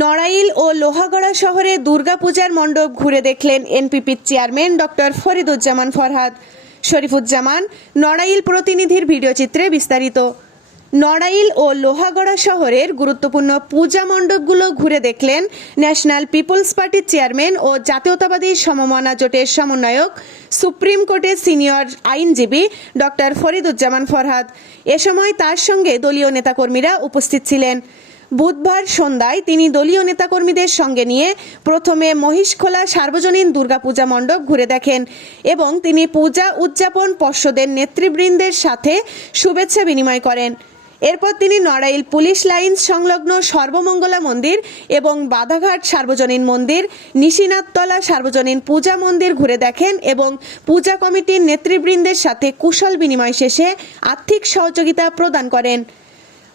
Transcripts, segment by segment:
নড়াইল ও লোহাগড়া শহরে দুর্গাপূজার মণ্ডপ ঘুরে দেখলেন এনপিপির চেয়ারম্যান ডক্টর ফরিদুজ্জামান ফরহাদ। শরীফুজ্জামান নড়াইল প্রতিনিধির ভিডিওচিত্রে বিস্তারিত। নড়াইল ও লোহাগড়া শহরের গুরুত্বপূর্ণ পূজা মণ্ডপগুলো ঘুরে দেখলেন ন্যাশনাল পিপলস পার্টির চেয়ারম্যান ও জাতীয়তাবাদী সমমনা জোটের সমন্বয়ক সুপ্রিম কোর্টের সিনিয়র আইনজীবী ডক্টর ফরিদুজ্জামান ফরহাদ। এ সময় তার সঙ্গে দলীয় নেতাকর্মীরা উপস্থিত ছিলেন। বুধবার সন্ধ্যায় তিনি দলীয় নেতাকর্মীদের সঙ্গে নিয়ে প্রথমে মহিষখোলা সার্বজনীন দুর্গাপূজা মণ্ডপ ঘুরে দেখেন এবং তিনি পূজা উদযাপন পর্ষদের নেতৃবৃন্দের সাথে শুভেচ্ছা বিনিময় করেন। এরপর তিনি নড়াইল পুলিশ লাইন সংলগ্ন সর্বমঙ্গলা মন্দির এবং বাধাঘাট সার্বজনীন মন্দির, নিশিনাথতলা সার্বজনীন পূজা মন্দির ঘুরে দেখেন এবং পূজা কমিটির নেতৃবৃন্দের সাথে কুশল বিনিময় শেষে আর্থিক সহযোগিতা প্রদান করেন।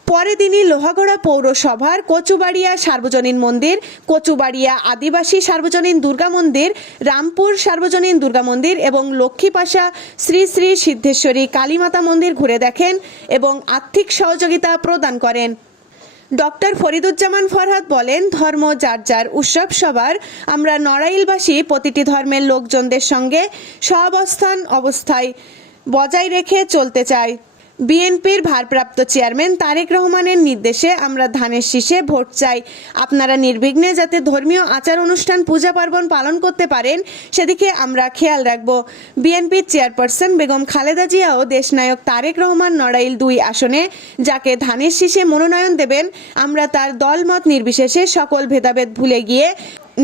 পরে তিনি লোহাগড়া পৌরসভার কচুবাড়িয়া সার্বজনীন মন্দির, কচুবাড়িয়া আদিবাসী সার্বজনীন দুর্গা মন্দির, রামপুর সার্বজনীন দুর্গা মন্দির এবং লক্ষ্মীপাশা শ্রী শ্রী সিদ্ধেশ্বরী কালীমাতা মন্দির ঘুরে দেখেন এবং আর্থিক সহযোগিতা প্রদান করেন। ডক্টর ফরিদুজ্জামান ফরহাদ বলেন, ধর্ম যার যার উৎসব সবার, আমরা নড়াইলবাসী প্রতিটি ধর্মের লোকজনদের সঙ্গে অবস্থায় বজায় রেখে চলতে চাই। বিএনপির ভারপ্রাপ্ত চেয়ারম্যান তারেক রহমানের নির্দেশে আমরা ধানের শীষে ভোট চাই। আপনারা নির্বিঘ্নে যাতে ধর্মীয় আচার অনুষ্ঠান পূজা পার্বণ পালন করতে পারেন সেদিকে আমরা খেয়াল রাখব। বিএনপির চেয়ারপারসন বেগম খালেদা জিয়াও দেশনায়ক তারেক রহমান নড়াইল 2 আসনে যাকে ধানের শীষে মনোনয়ন দেবেন, আমরা তার দলমত নির্বিশেষে সকল ভেদাভেদ ভুলে গিয়ে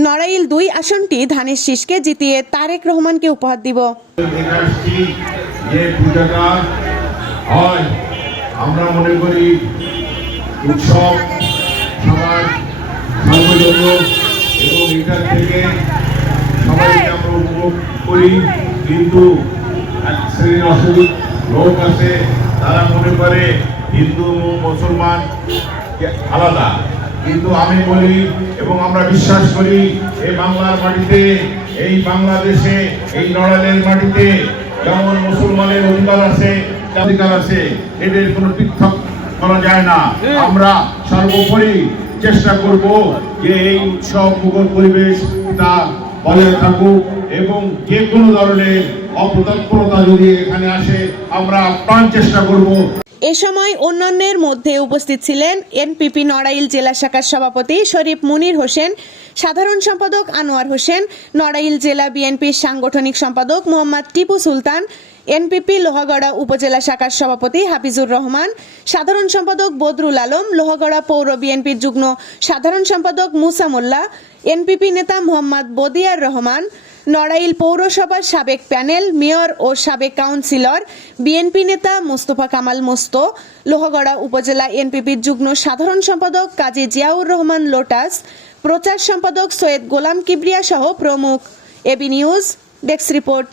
নড়াইল 2 আসনটি ধানের শীষকে জিতিয়ে তারেক রহমানকে উপহার দিব। হয় আমরা মনে করি উৎসব সমাজ সার্বজনীন এবং এটার থেকে সবাইকে আমরা উপভোগ করি, কিন্তু এক শ্রেণীর অসুবিধ লোক আছে তারা মনে করে হিন্দু ও মুসলমান আলাদা। কিন্তু আমি বলি এবং আমরা বিশ্বাস করি এই বাংলার মাটিতে, এই বাংলাদেশে, এই নড়াইলের মাটিতে যেমন মুসলমানের অধিকার আছে, এদের কোনো পৃথক করা যায় না। আমরা সর্বোপরি চেষ্টা করব যে এই উৎসব মুখর পরিবেশ তা বজায় থাকুক এবং যে কোনো ধরনের অপতৎপরতা যদি এখানে আসে আমরা প্রাণ চেষ্টা করব। এ সময় অন্যান্যের মধ্যে উপস্থিত ছিলেন এনপিপি নড়াইল জেলা শাখার সভাপতি শরীফ মুনির হোসেন, সাধারণ সম্পাদক আনোয়ার হোসেন, নড়াইল জেলা বিএনপির সাংগঠনিক সম্পাদক মোহাম্মদ টিপু সুলতান, এনপিপি লোহাগড়া উপজেলা শাখার সভাপতি হাফিজুর রহমান, সাধারণ সম্পাদক বদরুল আলম, লোহাগড়া পৌর বিএনপির যুগ্ম সাধারণ সম্পাদক মুসা মোল্লা, এনপিপি নেতা মোহাম্মদ বদিয়ার রহমান, নড়াইল পৌরসভার সাবেক প্যানেল, মেয়র ও সাবেক কাউন্সিলর, বিএনপি নেতা মোস্তফা কামাল মোস্তো, লোহাগড়া উপজেলা এনপিপির যুগ্ম সাধারণ সম্পাদক কাজী জিয়াউর রহমান লোটাস, প্রচার সম্পাদক সৈয়দ গোলাম কিবরিয়া সহ প্রমুখ। AB news desk report.